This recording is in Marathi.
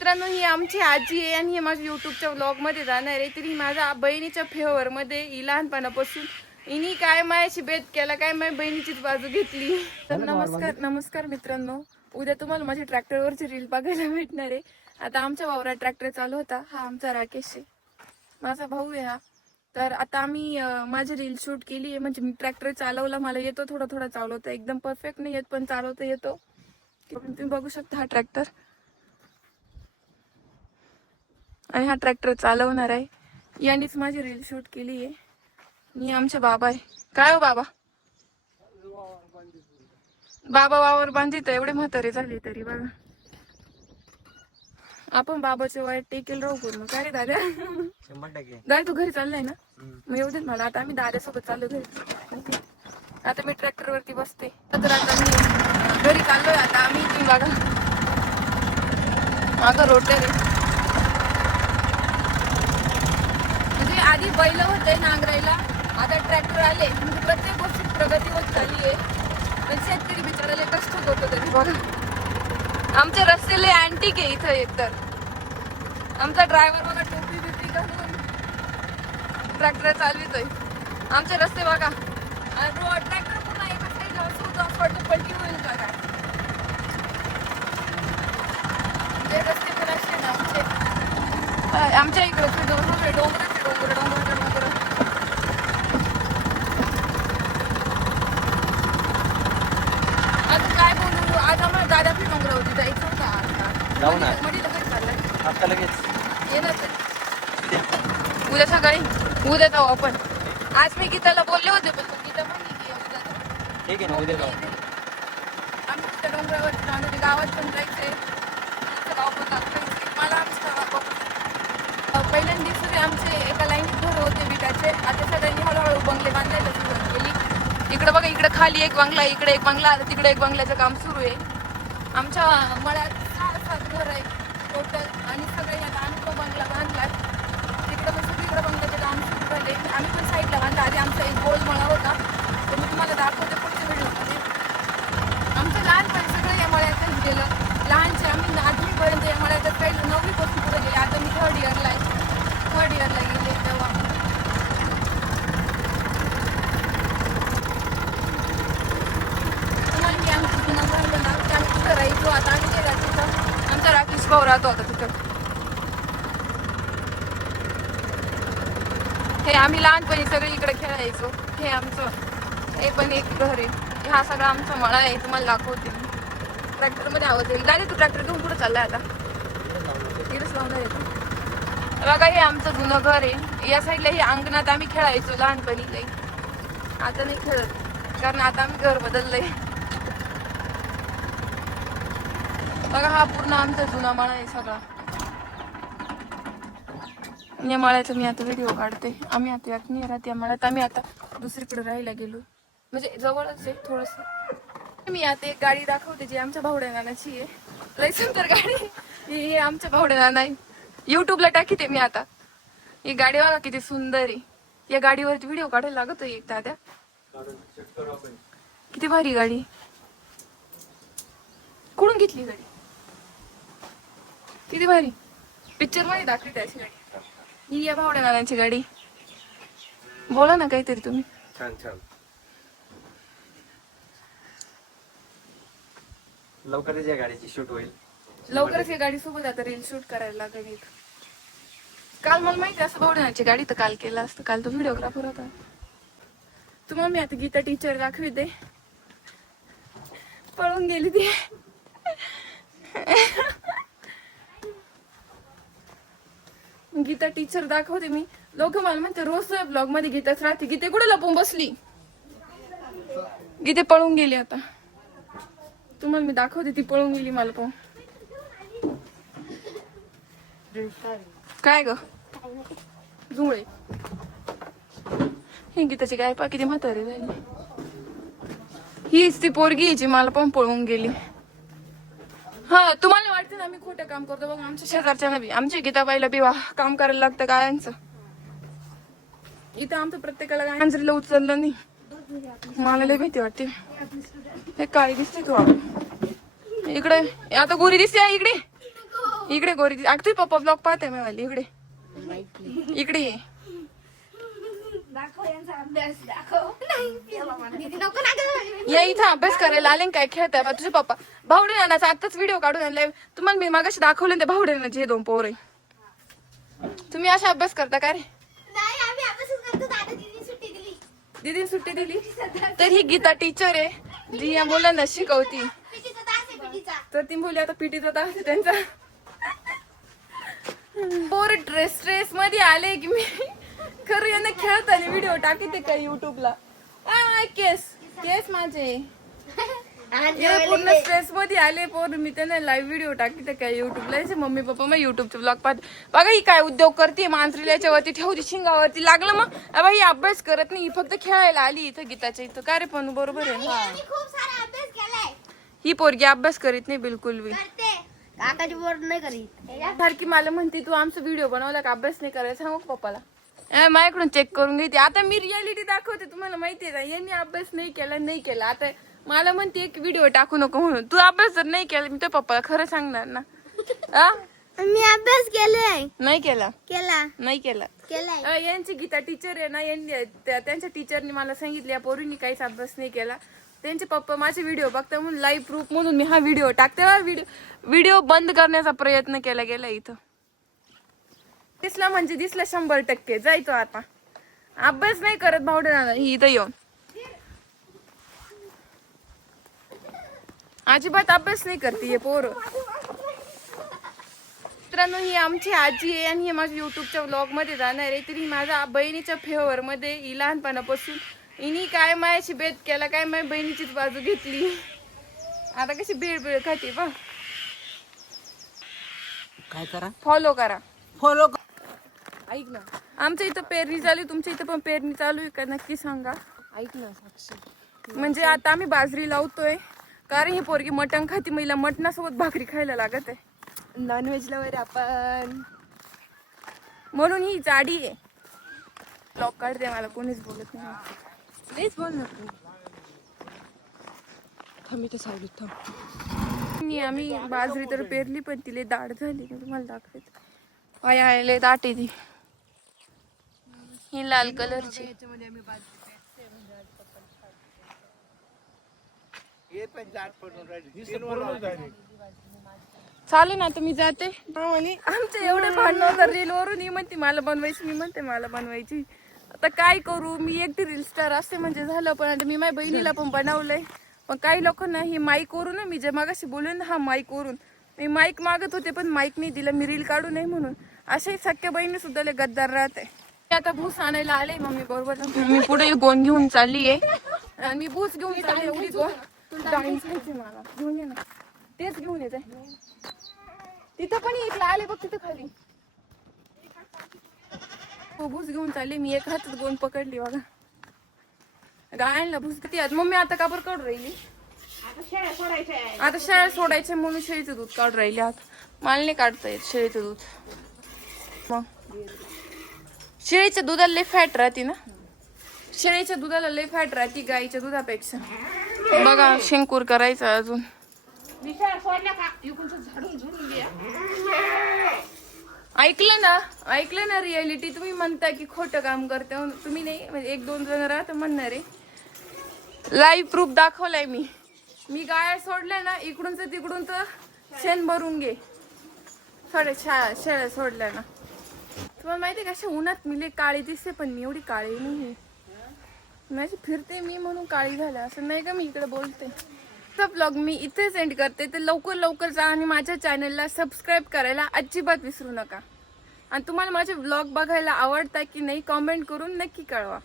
मित्रांनो, ही आमची आजी आहे आणि हे माझ्या युट्यूबच्या ब्लॉग मध्ये जाणार आहे. तरी माझ्या बहिणीच्या फेवर मध्ये ही लहानपणापासून हिनी काय मायाशी भेद केला, काय माझ्या बहिणीचीच बाजू घेतली. तर नमस्कार मित्रांनो, उद्या तुम्हाला माझ्या ट्रॅक्टरवरची रील बघायला भेटणार आहे. आता आमच्या वावरात ट्रॅक्टर चालू होता. हा आमचा राकेश आहे, माझा भाऊ आहे हा. तर आता आम्ही माझी रील शूट केली आहे. म्हणजे मी ट्रॅक्टर चालवला, मला येतो थोडा थोडा चालवता, एकदम परफेक्ट नाही येत पण चालवता येतो. तुम्ही बघू शकता हा ट्रॅक्टर आणि हा ट्रॅक्टर चालवणार आहे. यांनीच माझी रील शूट केली आहे. मी आमचे बाबा आहे. काय हो बाबा? बाबा वावर बांधित, एवढे म्हातारे झाले तरी बघा. आपण बाबाचे वय टेकेल राहू पूर्ण. काय रे दादा? 100%. दादा तू घरी चाललाय ना? मग येऊ देत मला. आता आम्ही दादासोबत चाललो घरी. आता मी ट्रॅक्टर वरती बसते. तर आता मी घरी चाललोय. आता आम्ही तुम्ही बघा माझा रोड आहे. म्हणजे आधी बैल होते नांगरायला, आता ट्रॅक्टर आले. म्हणजे प्रत्येक गोष्टीत प्रगती होत चालली आहे. पण शेतकरी बिचारायला कष्ट होतो तरी बघा. आमचे रस्ते लय अँटिक आहे इथं. एकतर आमचा ड्रायव्हर बघा टोपी बिपी घालून ट्रॅक्टर चालवितोय. आमचे रस्ते बघा. ट्रॅक्टर पुन्हा एका साईडला असं वाटतं पलटी होईल का काय. ते रस्ते पण असे ना आमच्या इकडे डोंगर. आता काय बोलू, आज आम्हाला दादाची डोंगरावरती जायचं होतं. आता जाऊ ना. मध्ये लगेच चाललंय. आता लगेच येणार उद्या सकाळी. उद्या जाऊ आपण. आज मी गीताला बोलले होते पण गीता म्हणली की उद्या जाऊ. ठीक आहे ना, उद्या जाऊ. आम्ही त्या डोंगरावर जाणार, गावात पण जायचंय. गाव पण दाखवायचंय मला. आमच्या पहिल्यांदा दिवशी आमचे एका लाईनीत घर होते विटाचे. आता सगळ्यांनी हळूहळू बंगले बांधायला सुरुवात केली. इकडे बघा, इकडे खाली एक बंगला, इकडे एक बंगला, तिकडे एक बंगल्याचं काम सुरू आहे. आमच्या मळ्यात 6-7 घर आहे टोटल. आणि सगळे आता आम्ही तो बंगला बांधला. तिकडे पण सगळीकडे बंगल्याचं काम सुरू झाले. आम्ही पण साईडला बांधला. आधी आमचा एक गोल मळा होता, तो मी तुम्हाला दाखवते पुढच्या व्हिडिओमध्ये. आमचं लहानपणी सगळं या मळ्यातच गेलं. लहानचे आम्ही 8वीपर्यंत या मळ्यातच राहिलो. 9वीपासून पुढे गेले. आता मी थर्ड इयरला गेले तेव्हा. तुम्हाला मी आमचं जुनं म्हणलं ना की आम्ही तिथं राहायचो. आता आम्ही नाही राहतो तिथं. आमचा राकेश भाऊ राहतो आता तिथं. हे आम्ही लहानपणी सगळे इकडे खेळायचो. हे आमचं हे पण एक घर आहे. हा सगळा आमचा मळा आहे. तुम्हाला दाखवते. ट्रॅक्टर मध्ये आवाज येईल. दादा तू ट्रॅक्टर घेऊन पुढे चाललाय आता? इकडेच लावणार येतो बघा. हे आमचं जुनं घर आहे. या साईडला हे अंगणात आम्ही खेळायचो लहानपणी लई. आता नाही खेळत कारण आता आम्ही घर बदललंय. बघा हा पूर्ण आमचा जुना मळा आहे सगळा. या मळ्याचा मी आता व्हिडिओ काढते. आम्ही आता यात नाही राहत या मळ्यात. आम्ही आता दुसरीकडे राहायला गेलो. म्हणजे जवळच आहे थोडस. मी आता एक गाडी दाखवते जी आमच्या भावड्या नानाची आहे. लई सुंदर गाडी. ही आमच्या भावड्या नाना आहे. युट्यूबला टाकीते मी आता. ही गाडी बघा किती सुंदर आहे. या गाडीवरती व्हिडिओ काढायला लागतोय एक दादा. किती भारी गाडी. कुठून घेतली गाडी? किती भारी. पिक्चर मध्ये दाखवते अशी गाडी. ही या भावड्या नानांची गाडी. बोला ना काहीतरी तुम्ही. छान छान. लवकरच या गाडीची शूट होईल. लवकरच या गाडी सोबत आता रील शूट करायला लागेल. काल मला माहिती असं भावड्याची गाडी तर काल केलं असतं. काल तो व्हिडिओग्राफर होता. तुम्हाला मी आता गीता टीचर दाखवते. पळून गेली ती. गीता टीचर दाखवते मी. लोक मला म्हणते रोज ब्लॉग मध्ये गीताच राहते. गीते कुठे लपून बसली? गीते पळून गेली आता. तुम्हाला मी दाखवते ती पळून गेली मला पाहून. काय ग जुळे? ही गीताची गाय पा किती म्हातारी झाली. हीच ती पोरगी यायची मला पण पळून गेली. हा तुम्हाला वाटतं ना आम्ही खोटं काम करतो. बघा आमच्या शेजारच्या बी, आमच्या गीताबाईला बी काम करायला लागतं गायांचं. इथं आमचं प्रत्येकाला गायांचं जरी उचललं नाही मला लय भीती वाटते. हे काळी दिसते तू इकडे. आता गोरी दिसते इकडे. इकडे गोरी तुझे पप्पा ब्लॉग पाहते मी वाली इकडे इकडे ये या इथं अभ्यास करायला आले काय खेळताय बा तुझे पप्पा भावडे नानाचा आताच व्हिडिओ काढून आणलाय तुम्हाला मी मागाशी दाखवले ते भावडे नानाचे 2 पोरे तुम्ही असा अभ्यास करता का रे दीदी सुट्टी दिली तर ही गीता टीचर आहे जी या मुलांना शिकवती तर ती मुली आता पीटीचा तास आहे त्यांचा पोर स्ट्रेस मध्ये आले की मी खरं यांना खेळताना व्हिडिओ टाकते का युट्यूबला केस माझे पूर्ण स्ट्रेस मध्ये आले पोर मी त्यांना लाईव्ह व्हिडिओ टाकते काय युट्यूबला मम्मी पप्पा मग युट्यूबचे ब्लॉग पाहते बघा ही काय उद्योग करते मांजरीला याच्यावरती ठेवती शिंगावरती लागलं मग अबा ही अभ्यास करत नाही ही फक्त खेळायला आली इथं गीताच्या इथं का रे पण बरोबर आहे ना ही पोरगी अभ्यास करीत नाही बिलकुल बी सारखी मला म्हणते तू आमचा व्हिडिओ बनवला का अभ्यास नाही करायचा सांगू पप्पाला माझ्याकडून चेक करून घेते आता मी रियालिटी दाखवते तुम्हाला माहितीये का यांनी अभ्यास नाही केला आता मला म्हणते एक व्हिडिओ टाकू नको म्हणून तू अभ्यास जर नाही केला मी तर पप्पाला खरं सांगणार ना मी अभ्यास केलाय नाही केला केलाय केलाय यांची गीता टीचर आहे ना यांनी त्यांच्या टीचरनी मला सांगितलं या पोरींनी काहीच अभ्यास नाही केला त्यांचे पप्पा माझे व्हिडिओ बघता म्हणून लाईव्ह प्रूफ म्हणून मी हा व्हिडिओ टाकते व्हिडिओ बंद करण्याचा प्रयत्न केला गेला इथं दिसला म्हणजे दिसला 100% जायचो आता अभ्यास नाही करत भावडे ही इथं येऊन अजिबात अभ्यास नाही करते हे पोरं मित्रांनो ही आमची आजी आहे आणि हे माझ्या युट्यूबच्या व्लॉग मध्ये जाणार आहे तरी माझ्या बहिणीच्या फेवर मध्ये ही लहानपणापासून हिनी काय माझ्याशी भेद केला काय माझ्या बहिणीचीच बाजू घेतली आता कशी बेळ खाते बा काय करा फॉलो करा ऐक ना आमच्या इथं पेरणी चालू आहे तुमच्या इथं पण पेरणी चालू आहे का नक्की सांगा ऐक ना साक्षी म्हणजे आता आम्ही बाजरी लावतोय कारण ही पोरगी मटण खाती महिला मटणासोबत भाकरी खायला लागत आहे नॉनव्हेज लवर आपण म्हणून ही जाडी आहे ब्लॉक काढते मला कोणीच बोलत नाही प्लीज बोल ना तू थांब इथे सावलीत थांब आम्ही बाजरी तर पेरली पण तिला दाट झाली मी तुम्हाला दाखवते आय दाट आहे ती ही लाल कलरची चालेल ना आता मी जाते आमचे एवढे भांडण होतं रील वरून ही म्हणते मला बनवायची मी म्हणते मला बनवायची आता काय करू मी एकटी रील स्टार असते म्हणजे झालं पण आता मी माझ्या बहिणीला पण बनवलंय पण काही लोकांना ही माईक वरून मी जे मागाशी बोलले ना हा माईक वरून मी माईक मागत होते पण माईक नाही दिला मी रील काढू नये म्हणून असे सख्या बहिणी सुद्धा लय गद्दार राहते आता भूस आणायला आले मम्मी बरोबर मी पुढे गोण घेऊन चालली आहे आणि मी भूस घेऊन चालली एवढी गोण डाळींच खायची मला घेऊन ये ना तेच घेऊन येते तिथं पण एक आले बघ तिथं खाली भूस घेऊन चालली मी एक हातात गोण पकडली बघा गायला भूस किती आहेत मम्मी आता काबर काढून राहिली आता शेळ्या सोडायचे म्हणून शेळीचं दूध काढून राहिले आता मला नाही काढता येत शेळीचं दूध मग शेळीच्या दुधाला लय फॅट राहते ना शेळीच्या दुधाला लय फॅट राहते गाईच्या दुधापेक्षा बघा शेंकूर करायचा अजून ऐकलं ना रियालिटी तुम्ही म्हणताय की खोटं काम करते तुम्ही नाही म्हणजे 1-2 जण राहत म्हणणार आहे लाईव्ह प्रूफ दाखवलाय मी गाय सोडल्या ना इकडून तर तिकडून तर शेण भरून घे शेळ्या सोडल्या ना तुम्हाला माहिती कशा उन्हात मी लय काळी दिसते पण मी एवढी काळी नाही माझी फिरते मी म्हणून काळी झाल्या असं नाही का मी इकडे बोलते ब्लॉग मी इथेच एंड करते तर लवकर जा आणि माझ्या चॅनलला सबस्क्राईब करायला अजिबात विसरू नका आणि तुम्हाला माझे ब्लॉग बघायला आवडतात की नाही कमेंट करून नक्की कळवा